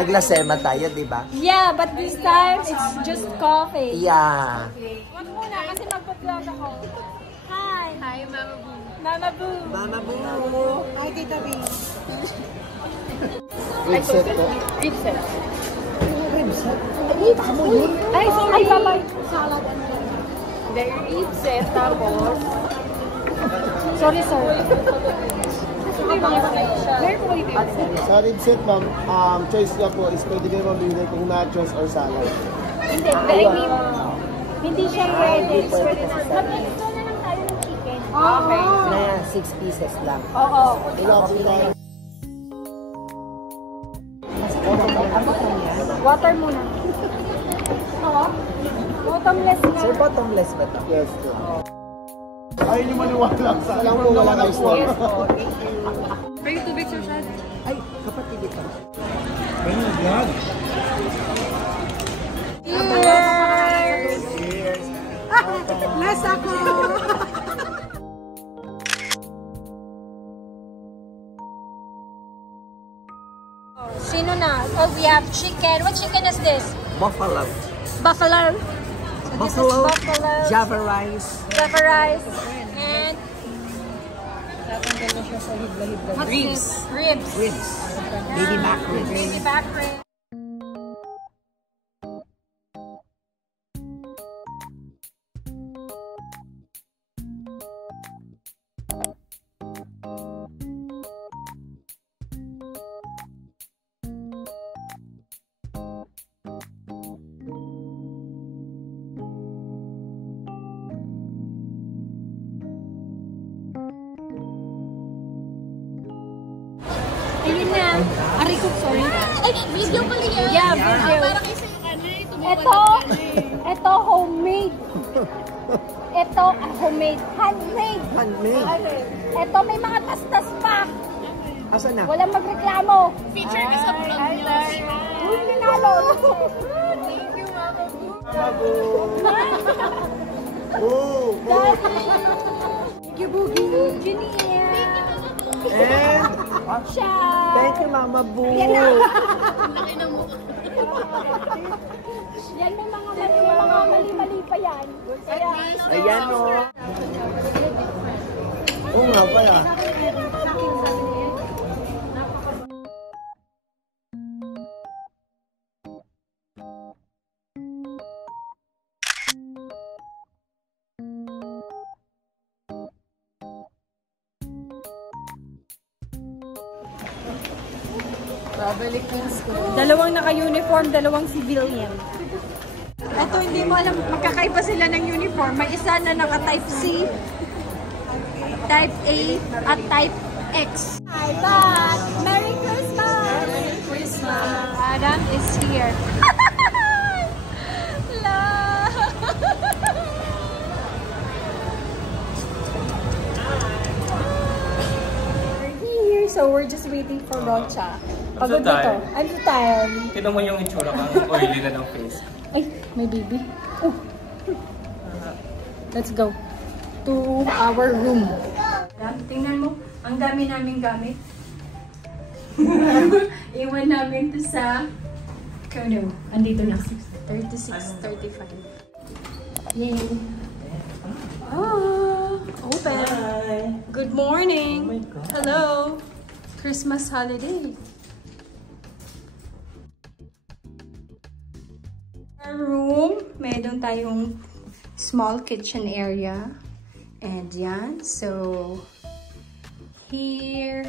Naglasema tayo, di ba? Yeah, but this time, it's just coffee. Yeah. Okay. Wag muna, kasi magpa-vlog ako. Hi! Hi, Mama Boo. Mama Boo. Mama Boo. Hi, Tita B. Rib set po. Rib set. Rib set? Ay, Ay, babay. Salad and the rib set, tapos... Sorry, sir. Sa rib set, ma'am, choice niya po is pwede kayo mamili kung nachos or salad. Hindi, I mean, hindi siya ready. Pwede na lang tayo ng chicken. Okay. Na 6 pieces lang. Oo. Water muna. Oo. Bottomless na. Sir, bottomless ba ito? Yes, sir. Ayaw niyo maniwala. Sa lang po wala na ice water. Yes po. Pwede tubig, Sir Shad? Ay, kapatid ito. Ay, yan. Cheers! Cheers! Last ako! Sino na? Oh, we have chicken. What chicken is this? Buffalo. Buffalo. So Buffalo. this is buffalo. Java rice. Java rice. And what's Ribs. this? Ribs. Ribs. Baby back ribs. Baby back ribs. Ayun na. Aray ko, sorry. Ay, video pala yan. Yeah, video. Parang isa yung ito, homemade. Ito, homemade. Handmade. Handmade. Ito, may mga tas-tas pa. Asan na? Walang magreklamo. Feature ka sa vlog niyo. Uy, ninalo. Thank you, Mama Boo. Mama Boo. Oh, Thank you, Boogie. Junior. And Siya. thank you, Mama Boo. Laki ng mukha. Yan, may mga mali-mali pa yan. Kaya, Ayan o. Oo nga pala. Babalik yung school. dalawang naka-uniform, dalawang civilian. Ito, hindi mo alam, magkakaiba sila ng uniform. May isa na naka-type C, type A, at type X. Hi, back! Merry Christmas! Merry Christmas! Adam is here. We're here, so we're just waiting for Rocha. Pagod na to. I'm so tired. Tignan mo yung itsura kang oily na ng face. Ay, may baby. Oh. Let's go to our room. Tingnan mo, ang dami naming gamit. Iwan namin to sa Kono. Andito na. 36, 35. Yay. Ah, open. Good morning. Oh my God. Hello. Christmas holiday. Our room, meron tayong small kitchen area. And yan. So, here,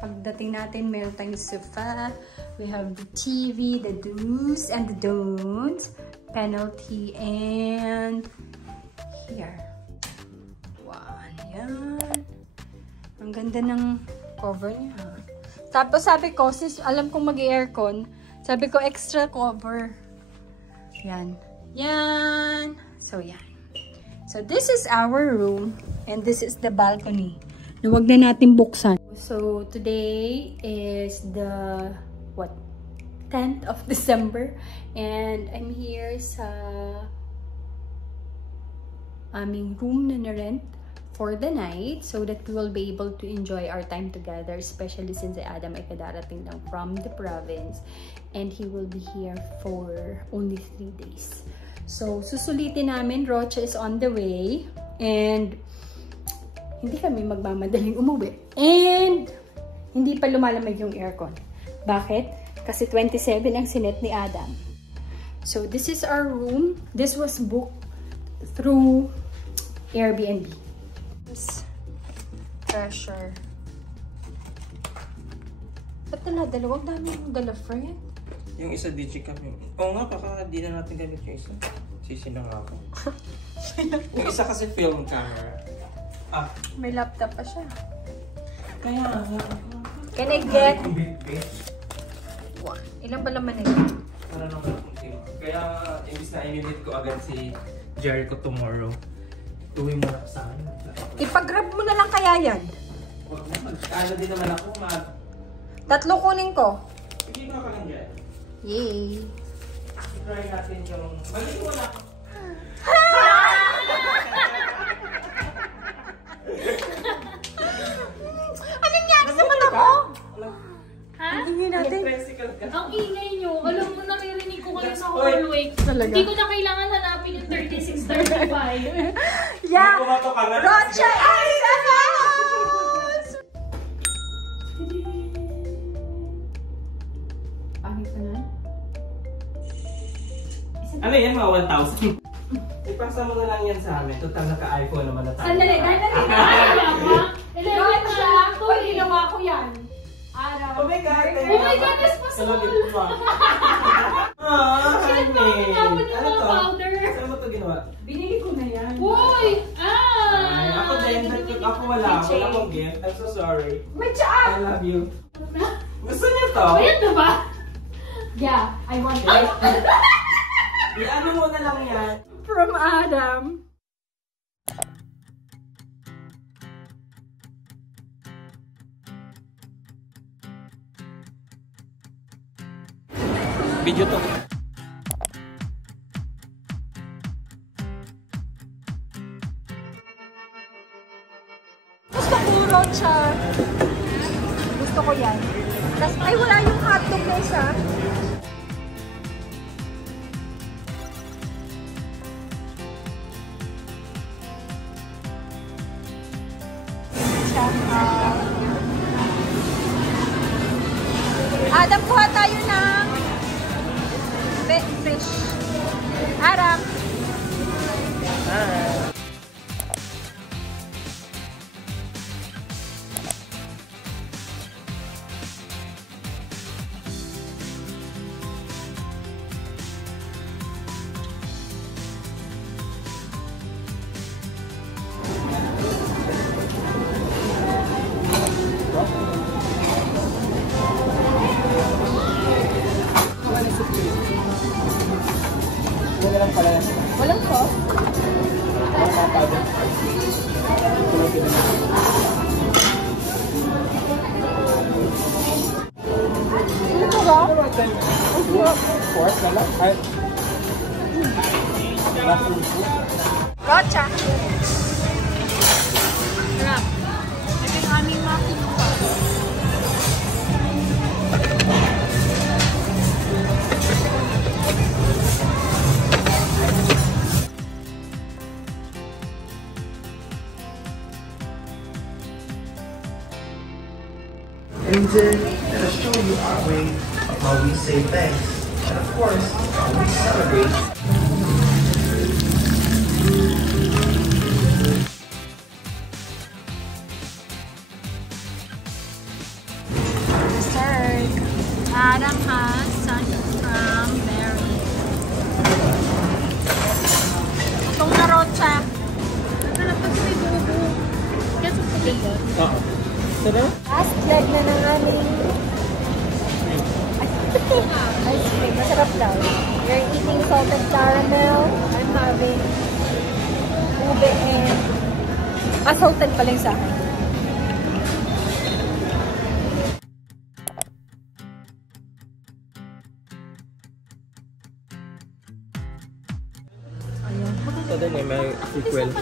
pagdating natin, meron tayong sofa. We have the TV, the do's and the don'ts, penalty, and here. One, yan. Ang ganda ng cover niya. Tapos sabi ko, since alam kong mag-aircon, sabi ko extra cover. Yan. Yan. So, yan. So, this is our room. And this is the balcony. Na wag na natin buksan. So, today is the, 10th of December. And I'm here sa aming room na na-rent for the night so that we will be able to enjoy our time together, especially since Adam ay kadarating lang from the province. and he will be here for only 3 days. So, susulitin namin. Rocha is on the way. And, hindi kami magmamadaling umuwi. And, hindi pa lumalamig yung aircon. Bakit? Kasi 27 ang sinet ni Adam. So, this is our room. This was booked through Airbnb. Pressure. Ba't dala-dala? Huwag dami yung dala, friend. Yung isa digicam yung... Oo nga, baka di na natin gamit yung isa. Sisi na nga ako. Yung isa kasi film camera. Ah. May laptop pa siya. Kaya nga. Can I get... Bit-bit. Ilan ba laman na yun? Para naman akong team. Kaya, imbis na i-meet ko agad si Jericho tomorrow. Tuwi mo na sa akin. Ipag-grab mo na lang kaya yan. Huwag na, magkano din naman ako. 3 kunin ko. Hindi ka lang dyan. Yay! Try natin yung... Balik mo na. Anong nangyari sa mata mo? Ha? Tingin natin. Ang ingay nyo. Alam mo, naririnig ko kayo sa hallway. Hindi ko na kailangan hanapin yung 3635. Yeah! Kumato ka nga. Rocha is a house! Pangit ka na? Ano yan, mga 1,000? Ipasa mo na lang yan sa amin. Total naka-iPhone naman na tayo. Sandali. Rocha! Uy, ginawa ko yan. Oh my God! Oh my God, that's possible! Honey! Ano to? Powder. Saan mo ito ginawa? Binili ko na yan. Uy! Ay, ako din. Ako wala akong gift. I'm so sorry. May tsaa! I love you. Gusto niyo to? Ayan na ba? Yeah, I want it. I-ano mo na lang yan. From Adam. Video to. Gusto ko Rocha. Gusto ko yan. Tapos, ay wala yung hotdog na isa. Adam, kuha tayo ng fish. Adam. Wala lang pala. Walang sauce? Ito ba? Pork na lang. Ay. Rocha. Sarap. Ito yung aming mga kinuha. And then it'll show you our way of how we say thanks. And of course, how we celebrate. Dessert. Adam has sun cranberry. Itong na Rocha. Sarap kasi may buo-buo. Kaya sa puti ba? Oo. Sarap? Last leg na ng aming ice cream. Masarap daw. We're eating salted caramel. I'm having ube and salted pala yung sa akin. Ito din eh, may sequel.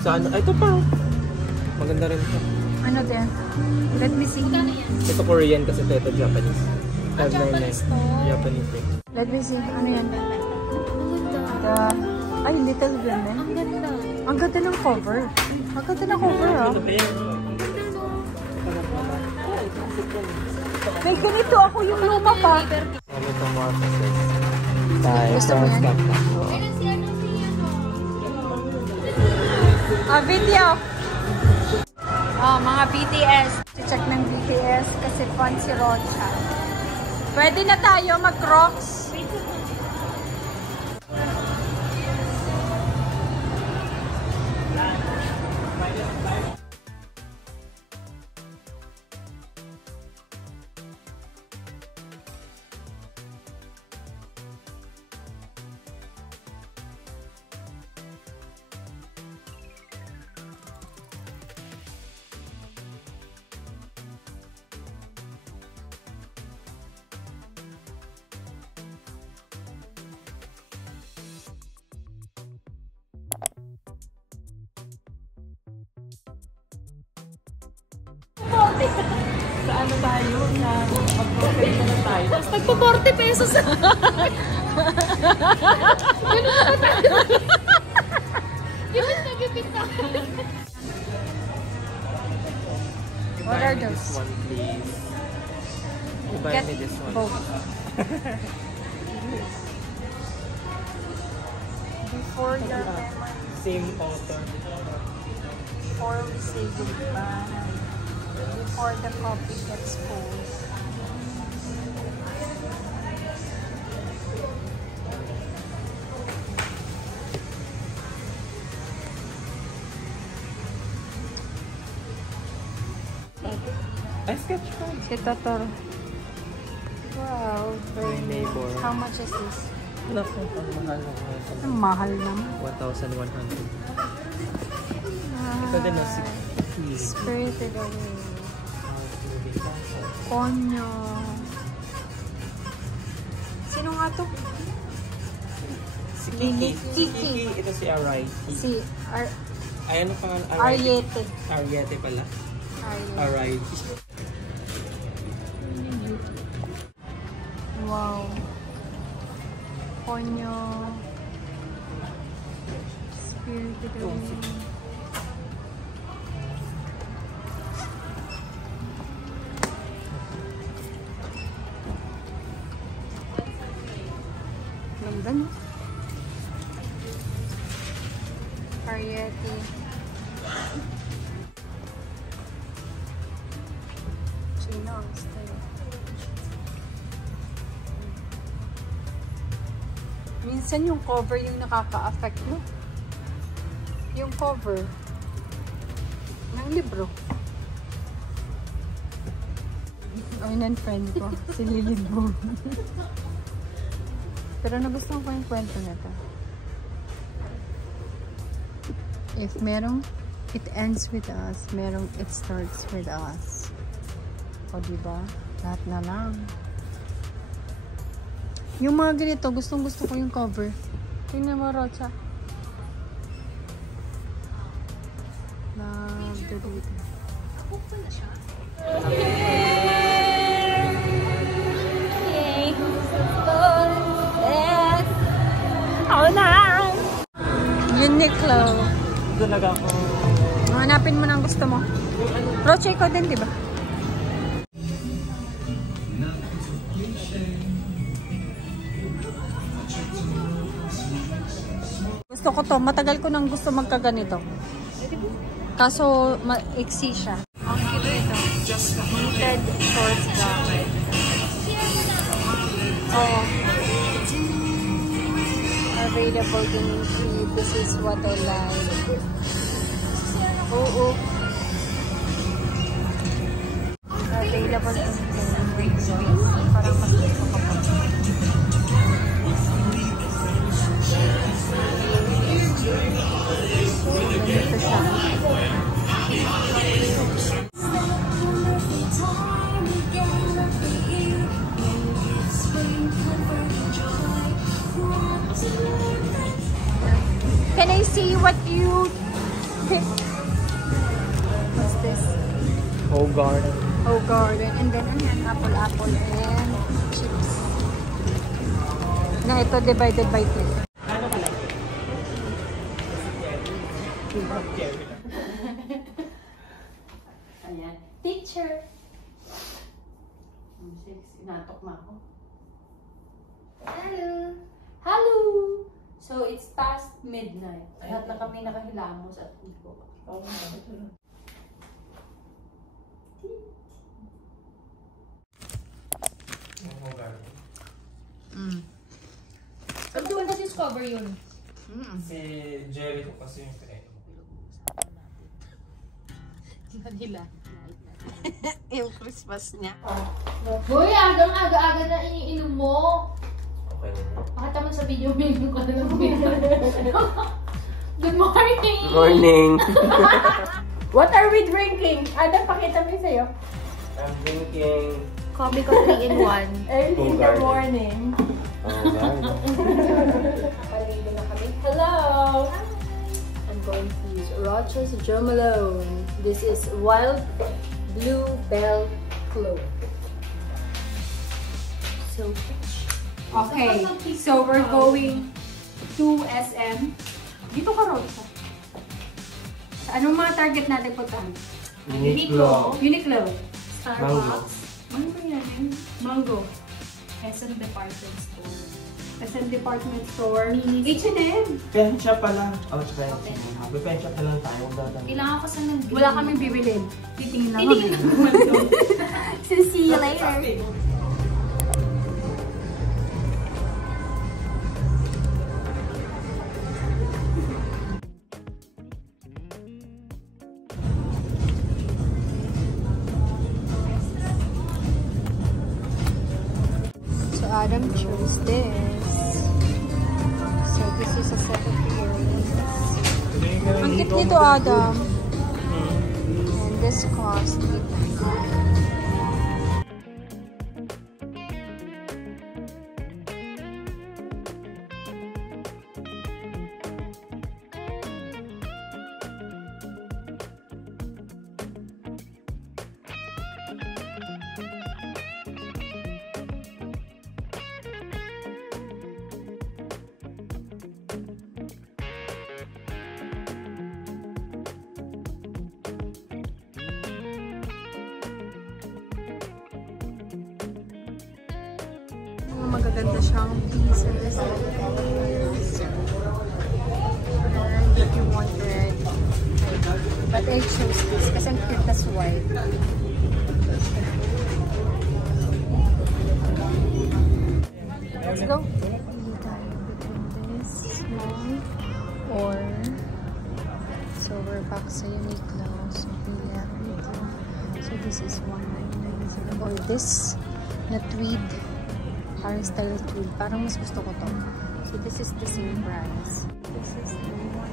Saan? Ay, ito pa. Maganda rin ito. I Ano din? Let me see. Magkano yan? Ito Korean kasi ito Japanese. Japanese to. Japanese rin. Let me see. Ano yan? Ang ganda. Ay, Little Women. Ang ganda. Ang ganda ng cover. Ang ganda ng cover, ah. May ganito ako yung luma pa. Ano ito mga kasi? Tayo. Gusto mo yan? Video. Mga BTS. Check ng BTS kasi fun si Rocha. Pwede na tayo mag-crocs. Sa ano tayo? Na mag-profession na tayo. Tapos nagpa 40 pesos. Ganun na tayo. Gipit na gipit na. What are those? This one, please. You buy Get me this one. both. Before the Same author. before we say goodbye, before the coffee gets cold. I sketch one. Si Totoro. Wow, very My neighbor. nice. How much is this? Naku, ang mahal na Ang mahal naman. 1,100. Ito din na 60. Spirited Away. Konyo. Sino nga to? Si Kiki. Kiki. Ito si Arai. Si Ay, ano pangalan? Ariete. Ariete pala. Ariete. Arai. Wow. Konyo. Spirited Away. Ganda, no? Ariete. Chino ang style. Minsan yung cover yung nakaka-affect mo. Yung cover ng libro. Ay, friend ko. Si Lilith Bone. Pero nagustuhan ko yung kwento nito. If merong it ends with us, merong it starts with us. O diba? Lahat na lang. Yung mga ganito, gustong gusto ko yung cover. Tingnan mo, Rocha. Love the dito. Uniqlo. Talaga ako. Hanapin mo na ang gusto mo. Roche, ikaw din, diba? Gusto ko to. Matagal ko nang gusto magkaganito. Kaso, maiksi siya. Ang cute ito. Knitted shorts jacket. Oh. Available din in free. This is what I like. Oo. Available din in free. Parang mas gusto ko pa. Ganito siya. Can I see what you picked? What's this? Whole garden. Oh, garden. And then, ano yan? Apple and chips. Na ito divided by 2. Ayan. Teacher. Inatok mo ako. Hello. Hello. So, it's past midnight. Lahat na kami nakahilamos at ibo. Whole garden. Saan doon ka discover yun? Si Jerry ko kasi yung friend. Manila. Yung Christmas niya. Boy, aga-aga na iniinom mo. Okay na. Bakit naman sa video, minum ka na ng video. Good morning! Good morning! What are we drinking? Adam, pakita mo sa'yo. I'm drinking Coffee ko 3 in 1. Early Whole in the garden. morning. Paligo na kami. Hello! I'm going to use Rochas Jo Malone. This is Wild Bluebell Clove. So rich. Okay, so we're going to SM. Dito ka, Rosa. Sa anong mga target natin puntahan? Uniqlo. Uniqlo. Starbucks. Mango yan. Mango. SM Department Store. SM Department Store. H&M. Pensya pa lang. Oh, expensive. Pensya pa lang tayo. Kailangan ko sa nang Wala kaming bibilin. Titingin lang Titingin kami. So see you later. So Adam chose this. So this is a set of earrings. Ang cute nito, Adam. And this cost $8.99. Magaganda siyang pieces. And if you wanted, but I chose this kasi ang cute as white. Let's go. Pili tayo between this small or so we're back sa Uniqlo. So pili ako dito. So this is $1.99 or this na tweed. Parang style tweed. Parang mas gusto ko to. So this is the same price. This is the one.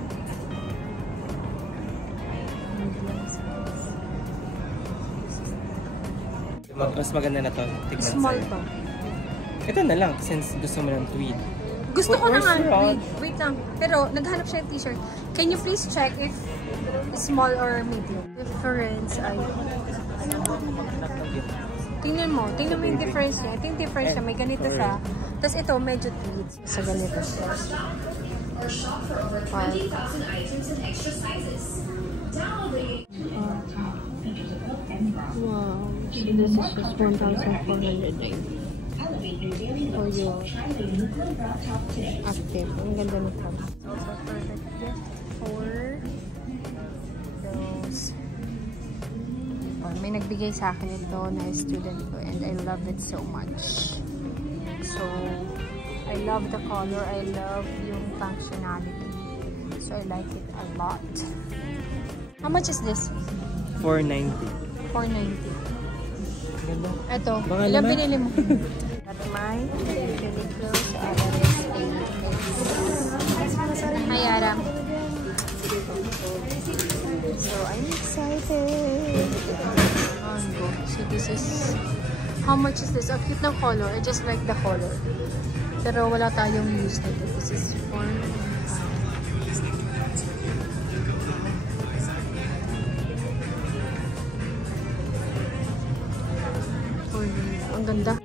Medium size. Mas maganda na to. Tignan Small sa'yo. to. Ito na lang, since gusto mo ng tweed. Gusto ko na nga. Where's your Wait lang. Pero naghanap siya ng t-shirt. Can you please check if small or medium? Difference ay... Tingnan mo yung difference niya. Ito yung difference niya. May ganito siya. Tapos ito, medyo tweed. Sa ganito siya. Wow. This is just 1,490 for your active. Ang ganda nito. Also perfect gift for those. May nagbigay sa akin ito na student ko and I love it so much. So, I love the color. I love yung functionality. So, I like it a lot. How much is this? $4.90. $4.90. Ganda. Ito. Baka Ilan naman. binili mo? At my Uniqlo sa Adam is 8. Hi, Adam. So, I'm excited. So, this is... How much is this? Ang cute ng color. I just like the color. Pero wala tayong use nito. This is for... ganda.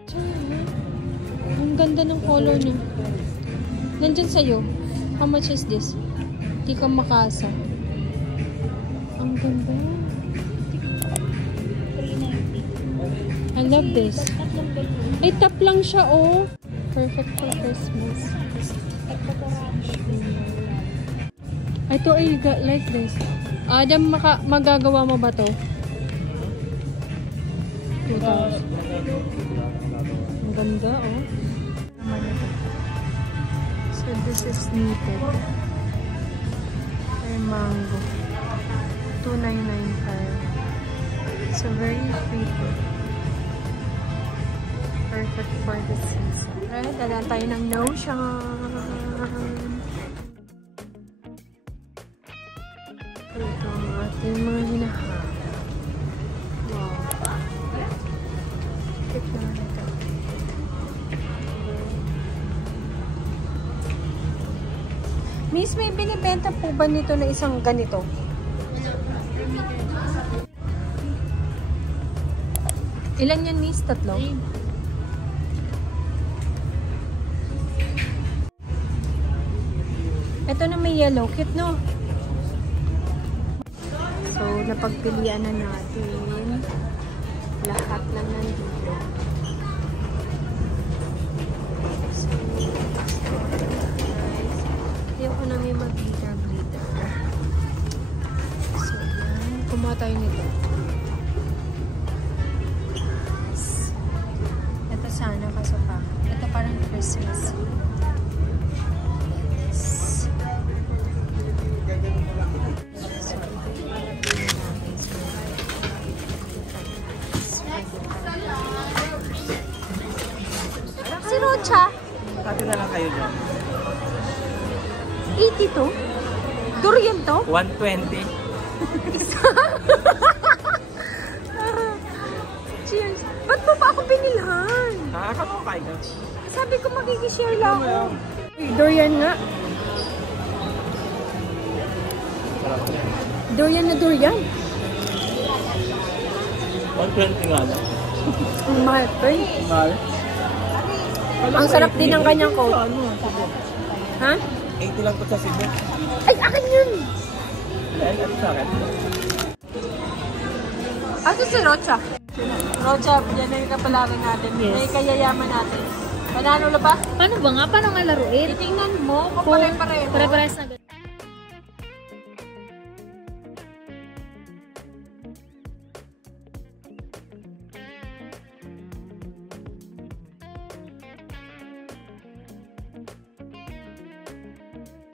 Ang ganda ng color niya. Nandyan sa'yo. How much is this? Di ka makasa. Ang ganda. I love this. Ay, tap lang siya, oh. Perfect for Christmas. Ito ay like this. Adam, magagawa mo ba to? 2,000. Ang ganda, oh. So, this is knitted. Ay, mango. 2,995. So, very pretty. Perfect for the season. Alright, dala tayo ng Notion. Ito ang ating mga hinahanap. Wow. Cute naman ito. Miss, may binibenta po ba nito na isang ganito? Ilan yan, Miss? Tatlo? Ito na may yellow. Cute, no? So, napagpilian na natin. Lahat lang nandito. So, guys. Hindi ako na may mag-glitter-glitter. So, yan. Kumuha tayo nito. Ito sana kaso pa. Ito parang Christmas. Si Rocha? Dati na lang kayo dyan. 82? Durian to? 120. Isa? Cheers. Ba't mo pa ako binilhan? Akala ko kayo ka. Sabi ko magkikishare lang ako. Durian nga. Durian na durian. 120 nga lang. Ang mahal ko eh. Mahal? Ang sarap din ng kanyang coat. Ha? 80 lang to sa Cebu. Ay, akin yun! Ano sa akin? Ito si Rocha. Rocha, yan na yung kapalaki natin. Yes. May kayayaman natin. Panalo na ba? Paano ba nga? Paano nga laruin? Titingnan mo, pare-pareho. Pare-pares na